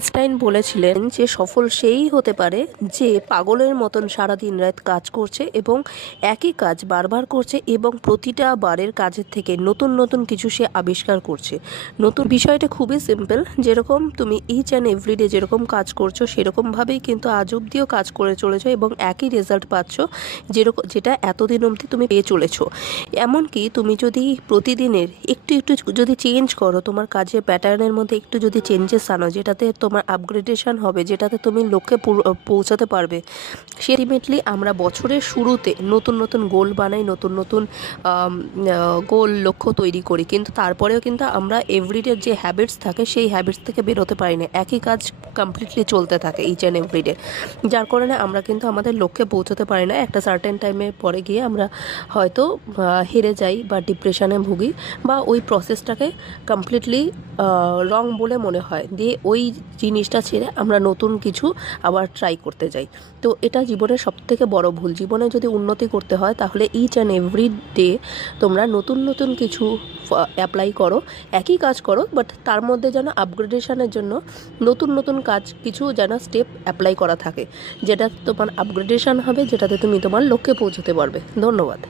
Einstein বলেছিলেন যে সফল সেই হতে পারে যে পাগলের মতন সারা দিন রাত কাজ করছে এবং একই কাজ বারবার করছে এবং প্রতিটা বারের কাজের থেকে নতুন নতুন কিছু সে আবিষ্কার করছে। নতুন বিষয়টা খুবই সিম্পল, যেরকম তুমি ইচ অ্যান্ড এভরিডে যেরকম কাজ করছো সেরকমভাবেই কিন্তু আজ অবধিও কাজ করে চলেছো এবং একই রেজাল্ট পাচ্ছ যেটা এতদিন অবধি তুমি পেয়ে চলেছো। এমনকি তুমি যদি প্রতিদিনের একটু একটু যদি চেঞ্জ করো, তোমার কাজের প্যাটার্নের মধ্যে একটু যদি চেঞ্জেস আনো, যেটাতে তোমার আপগ্রেডেশন হবে, যেটাতে তুমি লক্ষ্যে পৌঁছাতে পারবে, সে আলটিমেটলি আমরা বছরের শুরুতে নতুন নতুন গোল বানাই, নতুন নতুন গোল লক্ষ্য তৈরি করি, কিন্তু তারপরেও কিন্তু আমরা এভরিডে যে হ্যাবিটস থাকে সেই হ্যাবিটস থেকে বেরোতে পারি না। একই কাজ কমপ্লিটলি চলতে থাকে ইচ অ্যান্ড এভরিডে, যার কারণে আমরা কিন্তু আমাদের লক্ষ্যে পৌঁছাতে পারি না। একটা সার্টেন টাইমের পরে গিয়ে আমরা হয়তো হেরে যাই বা ডিপ্রেশনে ভুগি বা ওই প্রসেসটাকে কমপ্লিটলি রং বলে মনে হয়, দিয়ে ওই জিনিসটা ছেড়ে আমরা নতুন কিছু আবার ট্রাই করতে যাই। তো এটা জীবনের সবথেকে বড় ভুল। জীবনে যদি উন্নতি করতে হয় তাহলে ইচ অ্যান্ড এভরি ডে তোমরা নতুন নতুন কিছু অ্যাপ্লাই করো, একই কাজ করো, বাট তার মধ্যে যেন আপগ্রেডেশনের জন্য নতুন নতুন কাজ কিছু যেন স্টেপ অ্যাপ্লাই করা থাকে, যেটা তোমার আপগ্রেডেশন হবে, যেটাতে তুমি তোমার লক্ষ্যে পৌঁছতে পারবে। ধন্যবাদ।